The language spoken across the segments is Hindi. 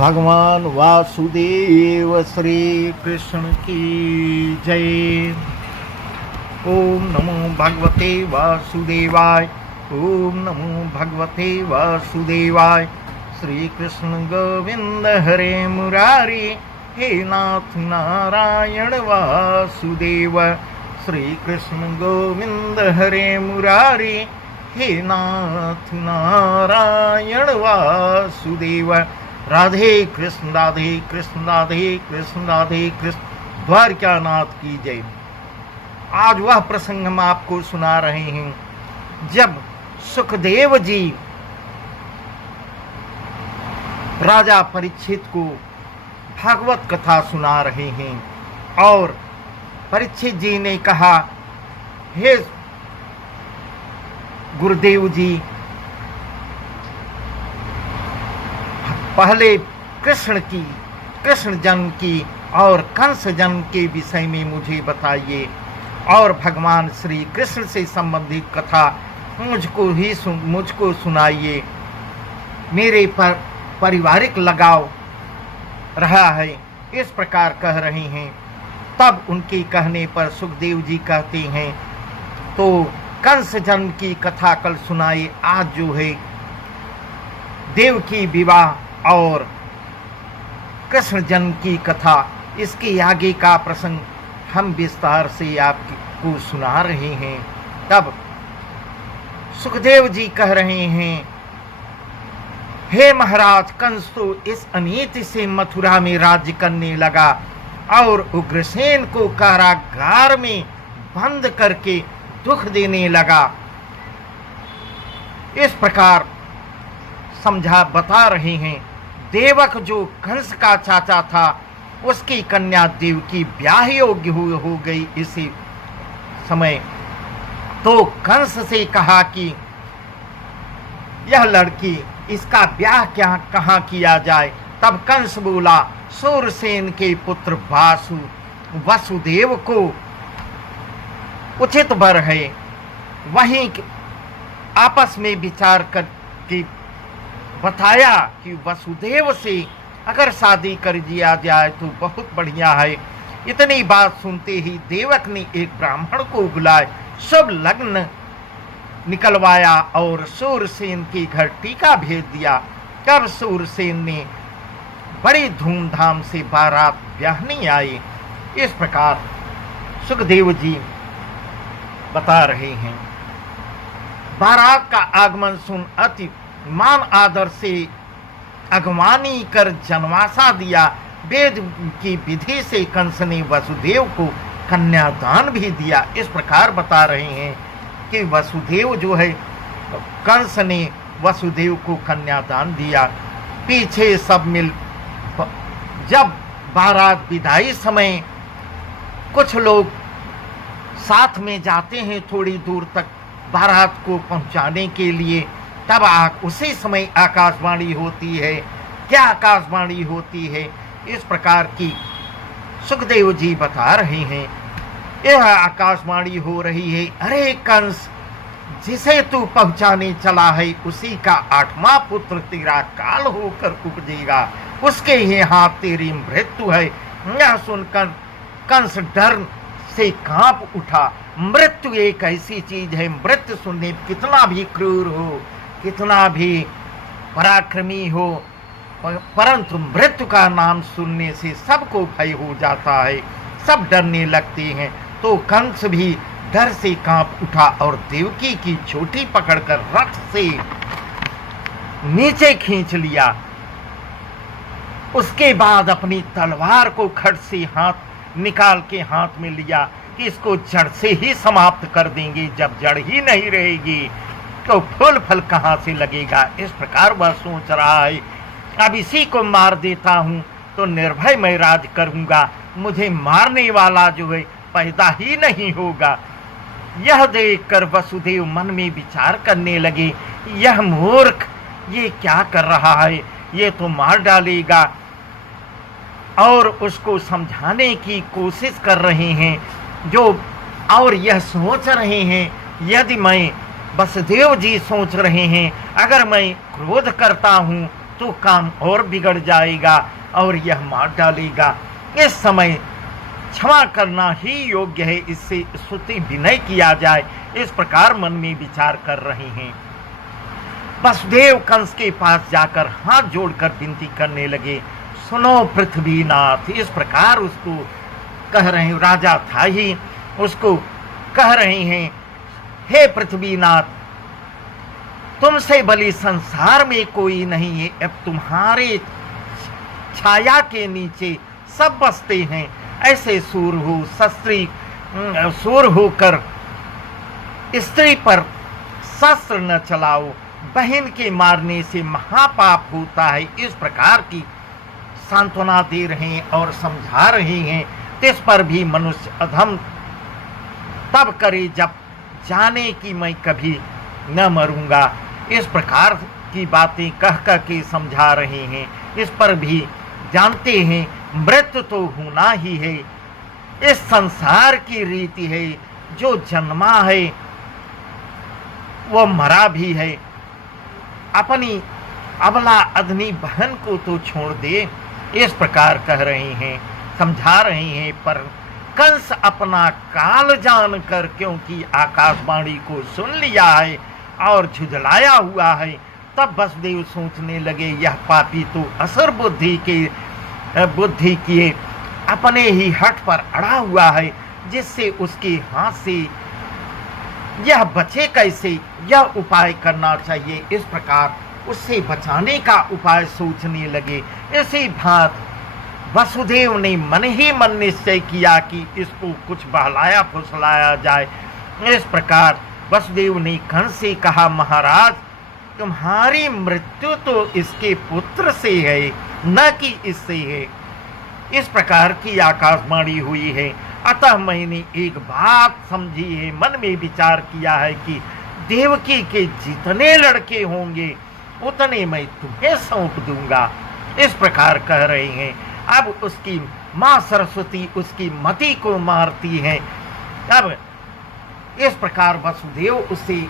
भगवान वासुदेव श्री कृष्ण की जय। ओम नमो भगवते वासुदेवाय। ओम नमो भगवते वासुदेवाय। श्री कृष्ण गोविंद हरे मुरारी, हे नाथ नारायण वासुदेव। श्री कृष्ण गोविंद हरे मुरारी, हे नाथ नारायण वासुदेव। राधे कृष्ण राधे कृष्ण राधे कृष्ण राधे कृष्ण। द्वारकानाथ की जय। आज वह प्रसंग हम आपको सुना रहे हैं जब सुखदेव जी राजा परीक्षित को भागवत कथा सुना रहे हैं और परीक्षित जी ने कहा, हे गुरुदेव जी, पहले कृष्ण जन्म की और कंस जन्म के विषय में मुझे बताइए और भगवान श्री कृष्ण से संबंधित कथा मुझको सुनाइए। मेरे पर पारिवारिक लगाव रहा है, इस प्रकार कह रहे हैं। तब उनके कहने पर सुखदेव जी कहते हैं, तो कंस जन्म की कथा कल सुनाई। आज जो है देवकी विवाह और कृष्ण जन्म की कथा, इसके आगे का प्रसंग हम विस्तार से आपको सुना रहे हैं। तब सुखदेव जी कह रहे हैं, हे महाराज, कंस तो इस अनीति से मथुरा में राज्य करने लगा और उग्रसेन को कारागार में बंद करके दुख देने लगा। इस प्रकार बता रहे हैं। देवक जो कंस का चाचा था, उसकी कन्या देवकी ब्याह योग्य हो गई इसी समय। तो कंस से कहा कि यह लड़की, इसका ब्याह कहाँ किया जाए। तब कंस बोला, सूरसेन के पुत्र वसुदेव को उचित वर है। वहीं आपस में विचार करके बताया कि वसुदेव से अगर शादी कर दिया जाए तो बहुत बढ़िया है। इतनी बात सुनते ही देवक ने एक ब्राह्मण को बुलाए, शुभ लग्न निकलवाया और सूरसेन के घर टीका भेज दिया। तब सूरसेन ने बड़ी धूमधाम से बारात ब्याहने आई। इस प्रकार सुखदेव जी बता रहे हैं। बारात का आगमन सुन अति मान आदर से अगवानी कर जनवासा दिया। वेद की विधि से कंस ने वसुदेव को कन्यादान भी दिया। इस प्रकार बता रहे हैं कि वसुदेव जो है, कंस ने वसुदेव को कन्यादान दिया। पीछे सब मिल, जब बारात विदाई समय कुछ लोग साथ में जाते हैं थोड़ी दूर तक बारात को पहुंचाने के लिए, तब उसी समय आकाशवाणी होती है। क्या आकाशवाणी होती है? इस प्रकार की सुखदेव जी बता रहे हैं। यह आकाशवाणी हो रही है, अरे कंस, जिसे तू पहुंचाने चला है उसी का 8वां पुत्र तेरा काल होकर उपजेगा, उसके ही हाथ तेरी मृत्यु है। यह सुनकर कंस डर से कांप उठा। मृत्यु एक ऐसी चीज है, मृत्यु सुनने कितना भी क्रूर हो, कितना भी पराक्रमी हो, परंतु मृत्यु का नाम सुनने से सबको भय हो जाता है, सब डरने लगते हैं। तो कंस भी डर से कांप उठा और देवकी की चोटी पकड़कर रथ से नीचे खींच लिया। उसके बाद अपनी तलवार को खट से हाथ निकाल के हाथ में लिया कि इसको जड़ से ही समाप्त कर देंगे। जब जड़ ही नहीं रहेगी तो फूल फल कहाँ से लगेगा। इस प्रकार वह सोच रहा है, अब इसी को मार देता हूँ तो निर्भय मैं राज करूँगा, मुझे मारने वाला जो है पैदा ही नहीं होगा। यह देखकर वसुदेव मन में विचार करने लगे, यह मूर्ख ये क्या कर रहा है, ये तो मार डालेगा। और उसको समझाने की कोशिश कर रहे हैं जो, और यह सोच रहे हैं, यदि मैं, वसुदेव जी सोच रहे हैं, अगर मैं क्रोध करता हूँ तो काम और बिगड़ जाएगा और यह मार डालेगा। इस समय क्षमा करना ही योग्य है, इससे स्तुति विनय किया जाए। इस प्रकार मन में विचार कर रहे हैं। वसुदेव कंस के पास जाकर हाथ जोड़कर विनती करने लगे, सुनो पृथ्वीनाथ। इस प्रकार उसको कह रहे हैं, राजा था ही, उसको कह रहे हैं, हे पृथ्वीनाथ, तुमसे बलि संसार में कोई नहीं है। अब तुम्हारे छाया के नीचे सब बसते हैं। ऐसे सूर हो शस्त्री सूर होकर स्त्री पर शस्त्र न चलाओ, बहन के मारने से महापाप होता है। इस प्रकार की सांत्वना दे रहे हैं और समझा रहे हैं। इस पर भी मनुष्य अधम तब करे जब जाने कि मैं कभी न मरूंगा। इस प्रकार की बातें कह कह के समझा रहे हैं। इस पर भी जानते हैं मृत्यु तो होना ही है, इस संसार की रीति है। जो जन्मा है वो मरा भी है। अपनी अबला अदनी बहन को तो छोड़ दे। इस प्रकार कह रहे हैं, समझा रहे हैं। पर कंस अपना काल जानकर, क्योंकि आकाशवाणी को सुन लिया है और झुझलाया हुआ है, तब वसुदेव सोचने लगे, यह पापी तो असुर बुद्धि किए अपने ही हट पर अड़ा हुआ है, जिससे उसके हाथ से यह बचे कैसे, यह उपाय करना चाहिए। इस प्रकार उससे बचाने का उपाय सोचने लगे। इसी भांत वसुदेव ने मन ही मन निश्चय किया कि इसको कुछ बहलाया फुसलाया जाए। इस प्रकार वसुदेव ने कंस से कहा, महाराज, तुम्हारी मृत्यु तो इसके पुत्र से है, न कि इससे है। इस प्रकार की आकाशवाणी हुई है। अतः मैंने एक बात समझी है, मन में विचार किया है कि देवकी के जितने लड़के होंगे उतने मैं तुम्हें सौंप दूंगा। इस प्रकार कह रहे हैं। अब उसकी माँ सरस्वती उसकी मति को मारती हैं। अब इस प्रकार वसुदेव उससे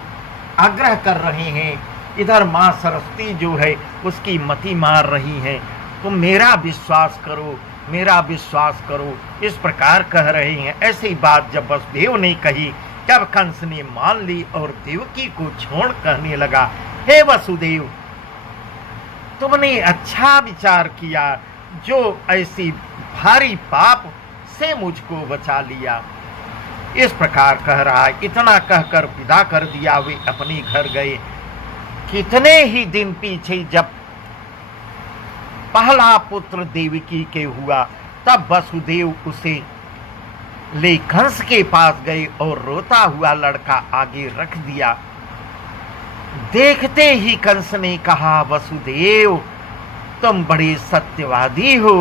आग्रह कर रहे हैं। इधर माँ सरस्वती जो है उसकी मति मार रही हैं। तुम मेरा विश्वास करो, मेरा विश्वास करो। इस प्रकार कह रहे हैं। ऐसी बात जब वसुदेव ने कही, तब कंस ने मान ली और देवकी को छोड़ कहने लगा, हे वसुदेव, तुमने अच्छा विचार किया, जो ऐसी भारी पाप से मुझको बचा लिया। इस प्रकार कह रहा है। इतना कहकर विदा कर दिया। वे अपने घर गए। कितने ही दिन पीछे जब पहला पुत्र देवकी के हुआ, तब वसुदेव उसे ले कंस के पास गए और रोता हुआ लड़का आगे रख दिया। देखते ही कंस ने कहा, वसुदेव, तुम बड़े सत्यवादी हो।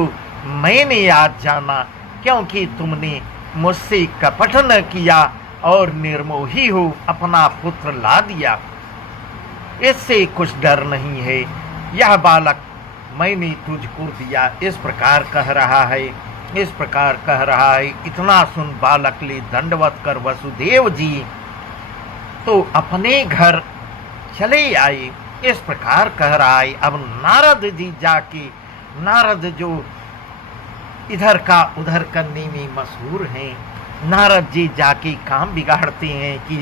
मैंने आज जाना, क्योंकि तुमने मुझसे कपट न किया और निर्मोही हो अपना पुत्र ला दिया। इससे कुछ डर नहीं है। यह बालक मैंने तुझको दिया। इस प्रकार कह रहा है। इस प्रकार कह रहा है। इतना सुन बालक ले दंडवत कर वसुदेव जी तो अपने घर चले आए। इस प्रकार कह रहा है। अब नारद जी जाके, नारद जो इधर का उधर करने में मशहूर हैं, नारद जी जाके काम बिगाड़ते हैं कि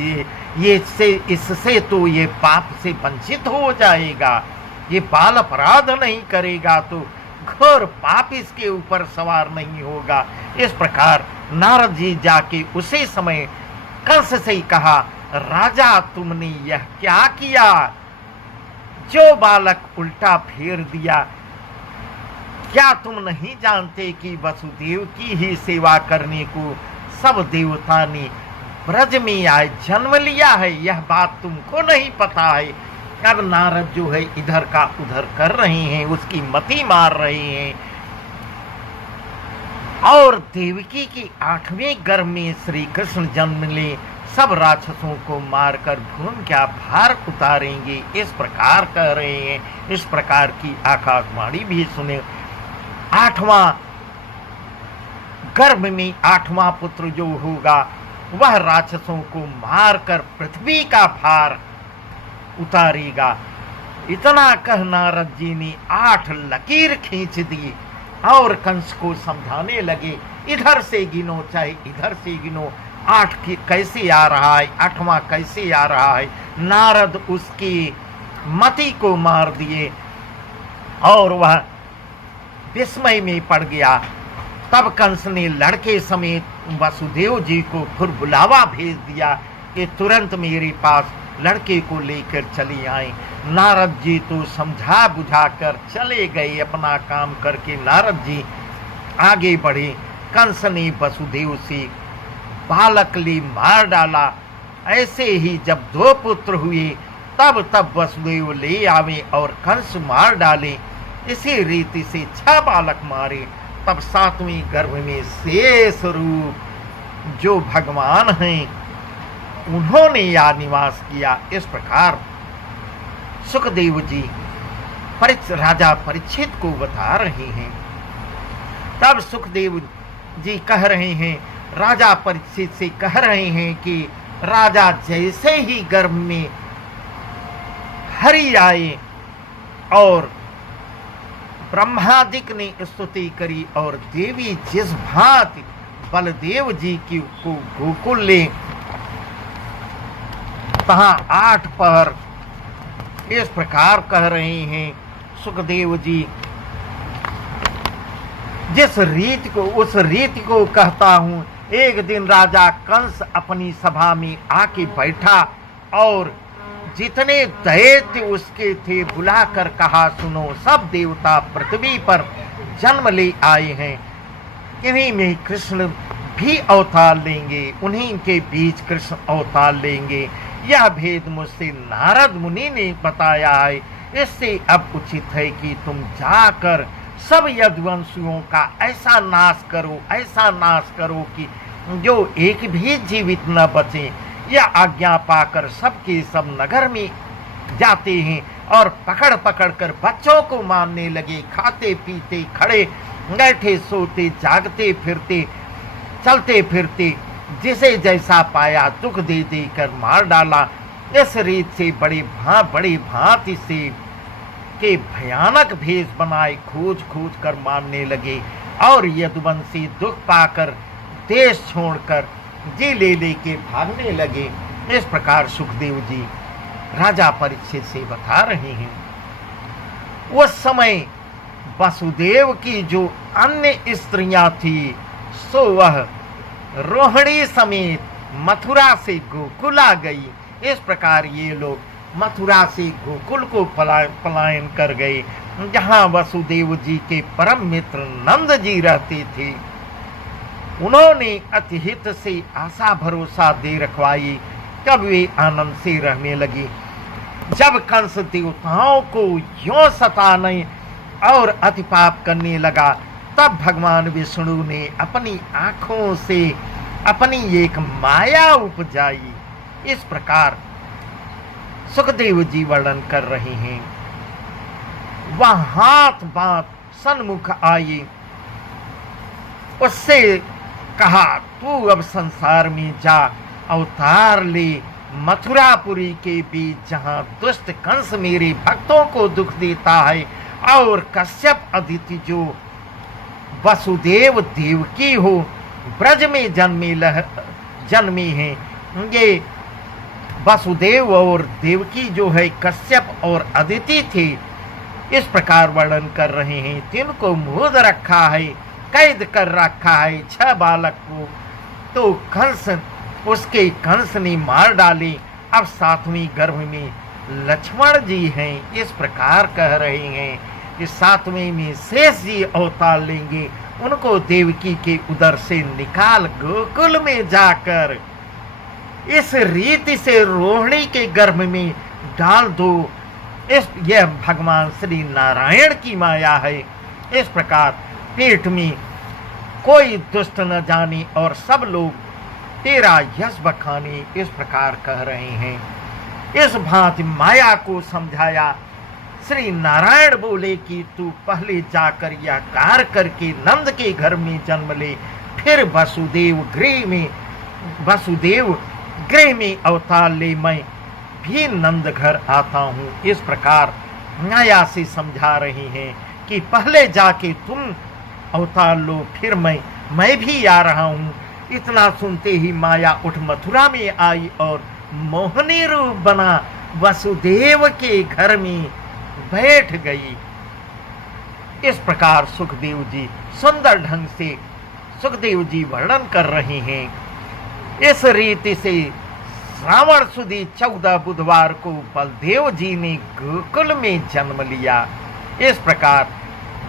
इससे तो ये पाप से वंचित हो जाएगा, ये बाल अपराध नहीं करेगा तो घोर पाप इसके ऊपर सवार नहीं होगा। इस प्रकार नारद जी जाके उसी समय कंस से ही कहा, राजा, तुमने यह क्या किया? जो बालक उल्टा फेर दिया। क्या तुम नहीं जानते कि वसुदेव की ही सेवा करने को सब देवता ने ब्रज में आए जन्म लिया है? यह बात तुमको नहीं पता है। अब नारद जो है इधर का उधर कर रहे हैं, उसकी मति मार रहे हैं। और देवकी की 8वें गर्भ में श्री कृष्ण जन्म ले, सब राक्षसों को मारकर भूमि का भार उतारेंगे। इस प्रकार कह रहे हैं। इस प्रकार की आकाशवाणी भी सुने। 8वां गर्भ में 8वां पुत्र जो होगा वह राक्षसों को मारकर पृथ्वी का भार उतारेगा। इतना कह नारद जी ने 8 लकीर खींच दी और कंस को समझाने लगे, इधर से गिनो चाहे इधर से गिनो, 8 कैसे आ रहा है, 8वां कैसे आ रहा है। नारद उसकी मति को मार दिए और वह विस्मय में पड़ गया। तब कंस ने लड़के समेत वसुदेव जी को फिर बुलावा भेज दिया कि तुरंत मेरे पास लड़के को लेकर चली आए। नारद जी तो समझा बुझा कर चले गए, अपना काम करके नारद जी आगे बढ़े। कंस ने वसुदेव से बालक ले मार डाला। ऐसे ही जब 2 पुत्र हुए तब वसुदेव ले आवे और कंस मार डाले। इसी रीति से 6 बालक मारे। तब 7वें गर्भ में शेष रूप जो भगवान हैं उन्होंने या निवास किया। इस प्रकार सुखदेव जी राजा परीक्षित को बता रहे हैं। तब सुखदेव जी कह रहे हैं, राजा परीक्षित से कह रहे हैं कि राजा जैसे ही गर्भ में हरि आए और ब्रह्मादिक ने स्तुति करी और देवी जिस भांति बलदेव जी की को गोकुल ले तहां 8 पहर, इस प्रकार कह रहे हैं सुखदेव जी, जिस रीति को उस रीति को कहता हूं। एक दिन राजा कंस अपनी सभा में आके बैठा और जितने दैत्य उसके थे बुलाकर कहा, सुनो, सब देवता पृथ्वी पर जन्म ले आए हैं, इन्हीं में कृष्ण भी अवतार लेंगे, उन्हीं के बीच कृष्ण अवतार लेंगे। यह भेद मुझसे नारद मुनि ने बताया है। इससे अब उचित है कि तुम जाकर सब यदुवंशियों का ऐसा नाश करो कि जो एक भी जीवित न बचे। यह आज्ञा पाकर सबके सब नगर में जाते हैं और पकड़ पकड़ कर बच्चों को मारने लगे। खाते पीते, खड़े बैठे, सोते, जागते फिरते, चलते फिरते, जिसे जैसा पाया दुख दे देकर मार डाला। इस रीत से बड़ी भांति से के भयानक भेष बनाए खोज कर मारने लगे और यदुवंशी दुख पाकर देश छोड़कर जी ले के भागने लगे। इस प्रकार सुखदेव जी राजा परीक्षित से बता रहे हैं। उस समय वसुदेव की जो अन्य स्त्रियां थी सो वह रोहिणी समेत मथुरा से गोकुल आ गई। इस प्रकार ये लोग मथुरा से गोकुल को पलायन कर गए, जहां वसुदेव जी के परम मित्र नंद जी रहते थे। उन्होंने अतिहित से आशा भरोसा दे रखवाई। तब वे आनंद से रहने लगी। जब कंस देवताओं को यों सताने और अतिपाप करने लगा, तब भगवान विष्णु ने अपनी आंखों से अपनी एक माया उपजाई। इस प्रकार सुखदेव जी वर्णन कर रहे हैं। वह हाथ बात सन्मुख आई, उससे कहा, तू अब संसार में जा, अवतार ले मथुरापुरी के बीच, जहां दुष्ट कंस मेरे भक्तों को दुख देता है और कश्यप अदिति जो वसुदेव देवकी हो ब्रज में जन्मे हैं। ये वसुदेव और देवकी जो है कश्यप और अदिति थे। इस प्रकार वर्णन कर रहे हैं। तिनको मोद रखा है, कैद कर रखा है 6 बालक को, तो कंस ने मार डाले। अब 7वें गर्भ में लक्ष्मण जी हैं। इस प्रकार कह रहे हैं कि 7वें में शेष जी अवतार लेंगे। उनको देवकी के उदर से निकाल गोकुल में जाकर इस रीति से रोहिणी के गर्भ में डाल दो। यह भगवान श्री नारायण की माया है। इस प्रकार पेट में कोई दुष्ट न जाने और सब लोग तेरा यश बखाने। इस प्रकार कह रहे हैं। इस भांति माया को समझाया। श्री नारायण बोले कि तू पहले जाकर यह कार्य करके नंद के घर में जन्म ले, फिर वसुदेव गृह में अवतार ले, मैं भी नंद घर आता हूँ। इस प्रकार माया से समझा रही हैं कि पहले जाके तुम अवतार लो, फिर मैं भी आ रहा हूँ। इतना सुनते ही माया उठ मथुरा में आई और मोहनी रूप बना वसुदेव के घर में बैठ गई। इस प्रकार सुखदेव जी सुंदर ढंग से सुखदेव जी वर्णन कर रहे हैं। इस रीति से श्रावण सुदी 14 बुधवार को बलदेव जी ने गोकुल में जन्म लिया। इस प्रकार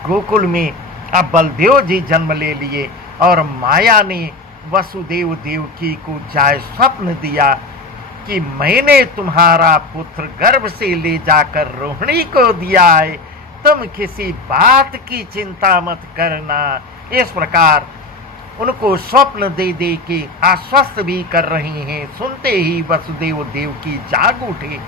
गोकुल में अब बलदेव जी जन्म ले लिए और माया ने वसुदेव देवकी को जाय स्वप्न दिया कि मैंने तुम्हारा पुत्र गर्भ से ले जाकर रोहिणी को दिया है, तुम किसी बात की चिंता मत करना। इस प्रकार उनको स्वप्न दे दे के आश्वस्त भी कर रहे हैं। सुनते ही वसुदेव देवकी जाग उठे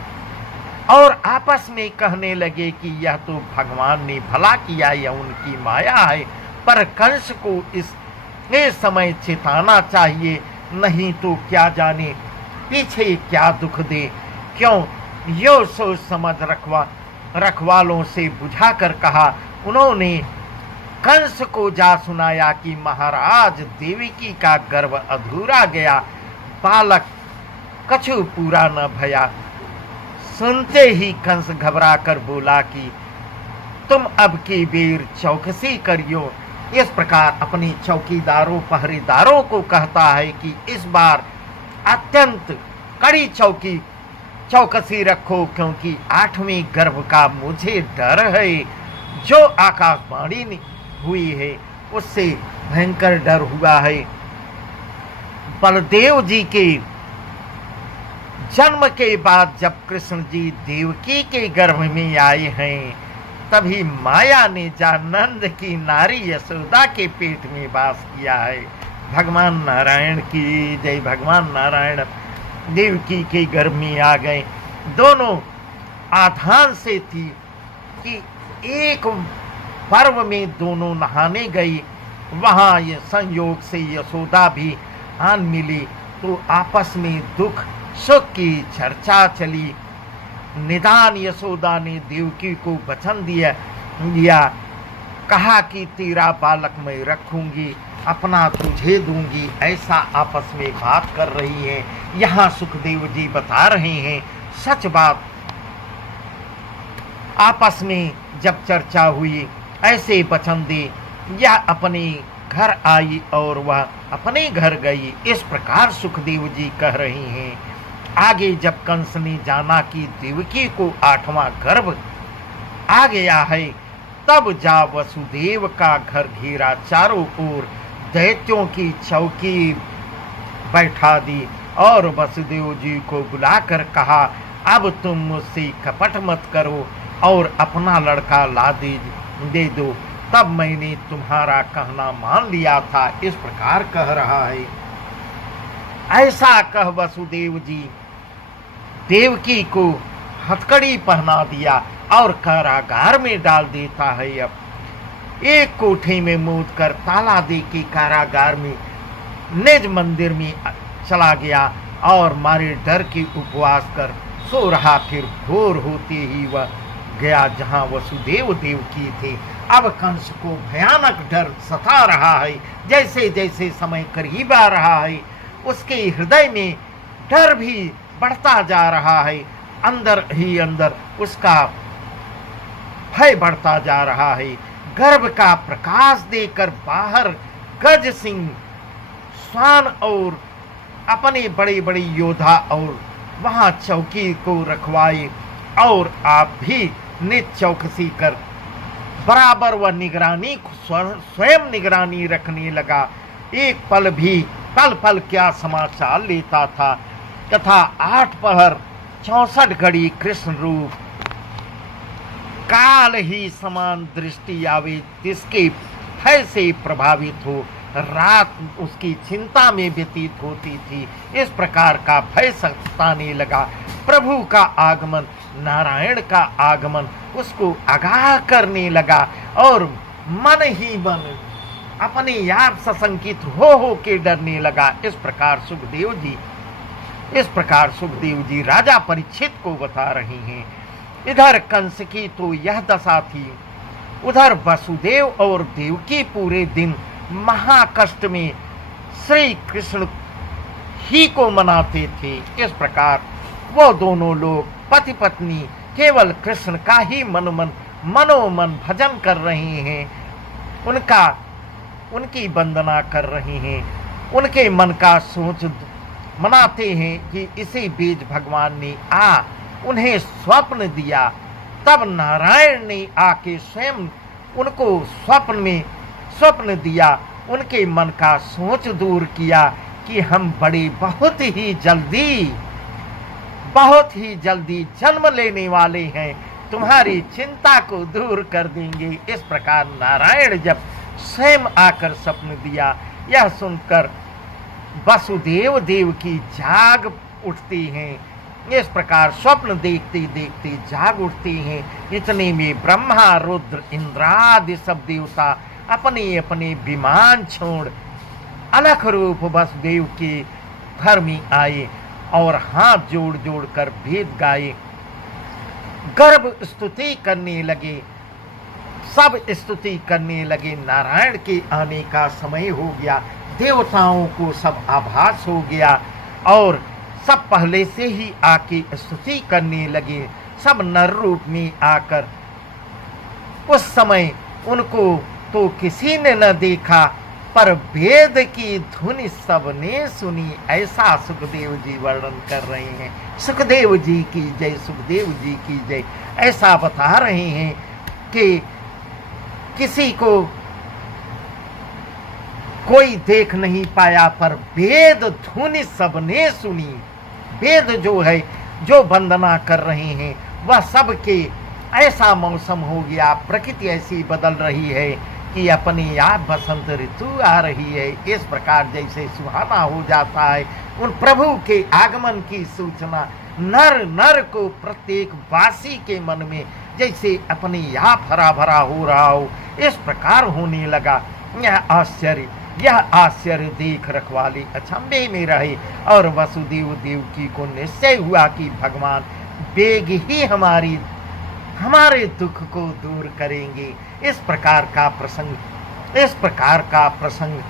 और आपस में कहने लगे कि यह तो भगवान ने भला किया, यह उनकी माया है, पर कंस को इस समय चेताना चाहिए, नहीं तो क्या जाने पीछे क्या दुख दे। क्यों यो सोच समझ रखवालों से बुझाकर कहा। उन्होंने कंस को जा सुनाया कि महाराज देवकी का गर्भ अधूरा गया, बालक कछु पूरा न भया। सुनते ही कंस घबरा कर बोला कि तुम अब की बेर चौकसी करियो। इस प्रकार अपने चौकीदारों पहरेदारों को कहता है कि इस बार अत्यंत कड़ी चौकसी रखो, क्योंकि 8वें गर्भ का मुझे डर है। जो आकाशवाणी हुई है उससे भयंकर डर हुआ है। बलदेव जी के जन्म के बाद जब कृष्ण जी देवकी के गर्भ में आए हैं, तभी माया ने जानंद की नारी यशोदा के पेट में वास किया है। भगवान नारायण की जय। भगवान नारायण देवकी के गर्भ में आ गए। दोनों आधान से थी कि एक पर्व में दोनों नहाने गई। वहाँ ये संयोग से यशोदा भी आन मिली, तो आपस में दुख सुख की चर्चा चली। निदान यशोदा ने देवकी को वचन दिया, कहा कि तेरा बालक मैं रखूंगी, अपना तुझे दूंगी। ऐसा आपस में बात कर रही है। यहाँ सुखदेव जी बता रहे हैं सच बात। आपस में जब चर्चा हुई, ऐसे वचन दे, यह अपने घर आई और वह अपने घर गई। इस प्रकार सुखदेव जी कह रहे हैं। आगे जब कंस ने जाना कि देवकी को 8वां गर्भ आ गया है, तब जा वसुदेव का घर घेरा, चारों ओर दैत्यों की चौकी बैठा दी और वसुदेव जी को बुलाकर कहा, अब तुम मुझसे कपट मत करो और अपना लड़का ला दे दो, तब मैंने तुम्हारा कहना मान लिया था। इस प्रकार कह रहा है। ऐसा कह वसुदेव जी देवकी को हथकड़ी पहना दिया और कारागार में डाल देता है। अब एक कोठे में मूद कर ताला दे के कारागार में निज मंदिर में चला गया और मारे डर के उपवास कर सो रहा। फिर भोर होते ही वह गया जहां वसुदेव देवकी थे। अब कंस को भयानक डर सता रहा है। जैसे जैसे समय करीब आ रहा है, उसके हृदय में डर भी बढ़ता जा रहा है। अंदर ही अंदर उसका भय बढ़ता जा रहा है। गर्भ का प्रकाश देकर बाहर गज सिंह, स्वान और अपने बड़े बड़े योद्धा और वहां चौकी को रखवाए और आप भी नित चौकसी कर बराबर वह निगरानी स्वयं निगरानी रखने लगा। एक पल भी पल पल क्या समाचार लेता था तथा 8 पहर 64 घड़ी कृष्ण रूप काल ही समान दृष्टि आवे, जिसके भय से प्रभावित हो रात उसकी चिंता में व्यतीत होती थी। इस प्रकार का भय सताने लगा। प्रभु का आगमन, नारायण का आगमन उसको आगाह करने लगा और मन ही मन अपने आप सशंकित हो के डरने लगा। इस प्रकार सुखदेव जी राजा परीक्षित को बता रहे हैं। इधर कंस की तो यह दशा थी, उधर वसुदेव और देवकी पूरे दिन महाकष्ट में श्री कृष्ण ही को मनाते थे। इस प्रकार वो दोनों लोग पति पत्नी केवल कृष्ण का ही मनोमन भजन कर रहे हैं, उनकी वंदना कर रहे हैं, उनके मन का सोच मनाते हैं कि इसी बीच भगवान ने उन्हें स्वप्न दिया। तब नारायण ने आके स्वयं उनको स्वप्न दिया, उनके मन का सोच दूर किया कि हम बहुत ही जल्दी जन्म लेने वाले हैं, तुम्हारी चिंता को दूर कर देंगे। इस प्रकार नारायण जब स्वयं आकर स्वप्न दिया, यह सुनकर वसुदेव देवकी जाग उठती हैं। इस प्रकार स्वप्न देखते देखते जाग उठते हैं। इतने में ब्रह्मा रुद्र इंद्रादि सब देवता अपने अपने विमान छोड़ अलख रूप वसुदेव के घर में आए और हाथ जोड़ जोड़ कर वेद गाए, गर्भ स्तुति करने लगे, सब स्तुति करने लगे। नारायण के आने का समय हो गया, देवताओं को सब आभास हो गया और सब पहले से ही आके स्तुति करने लगे। सब नर रूप में आकर, उस समय उनको तो किसी ने न देखा, पर वेद की धुन सबने सुनी, ऐसा सुखदेव जी वर्णन कर रहे हैं। सुखदेव जी की जय, सुखदेव जी की जय। ऐसा बता रहे हैं कि किसी को कोई देख नहीं पाया, पर वेद धुन सबने सुनी। वेद जो है, जो वंदना कर रहे हैं, वह सबके ऐसा मौसम हो गया, प्रकृति ऐसी बदल रही है कि अपने आप बसंत ऋतु आ रही है। इस प्रकार जैसे सुहाना हो जाता है, उन प्रभु के आगमन की सूचना नर नर को, प्रत्येक वासी के मन में जैसे अपने आप हरा भरा हो रहा हो, इस प्रकार होने लगा। यह आश्चर्य देख रखवाले अचंभे में रहे और वसुदेव देवकी को निश्चय हुआ कि भगवान बेग ही हमारे दुख को दूर करेंगे। इस प्रकार का प्रसंग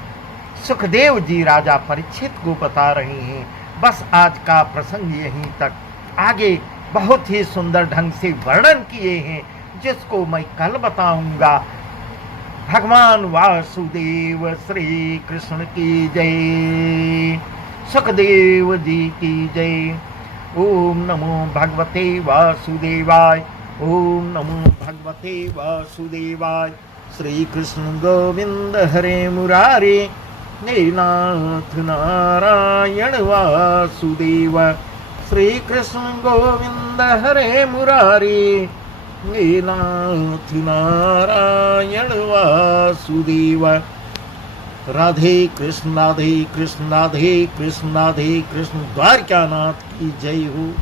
सुखदेव जी राजा परीक्षित को बता रहे हैं। बस आज का प्रसंग यहीं तक, आगे बहुत ही सुंदर ढंग से वर्णन किए हैं, जिसको मैं कल बताऊंगा। भगवान वासुदेव श्री कृष्ण की जय, सुखदेव जी की जय। ओम नमो भगवते वासुदेवाय, ओम नमो भगवते वासुदेवाय। श्री कृष्ण गोविंद हरे मुरारे, हे नाथ नारायण वासुदेव। श्री कृष्ण गोविंद हरे मुरारे, हे नाथ नारायण वासुदेव। राधे कृष्ण राधे कृष्ण राधे कृष्ण राधे कृष्ण। द्वारकानाथ की जय हो।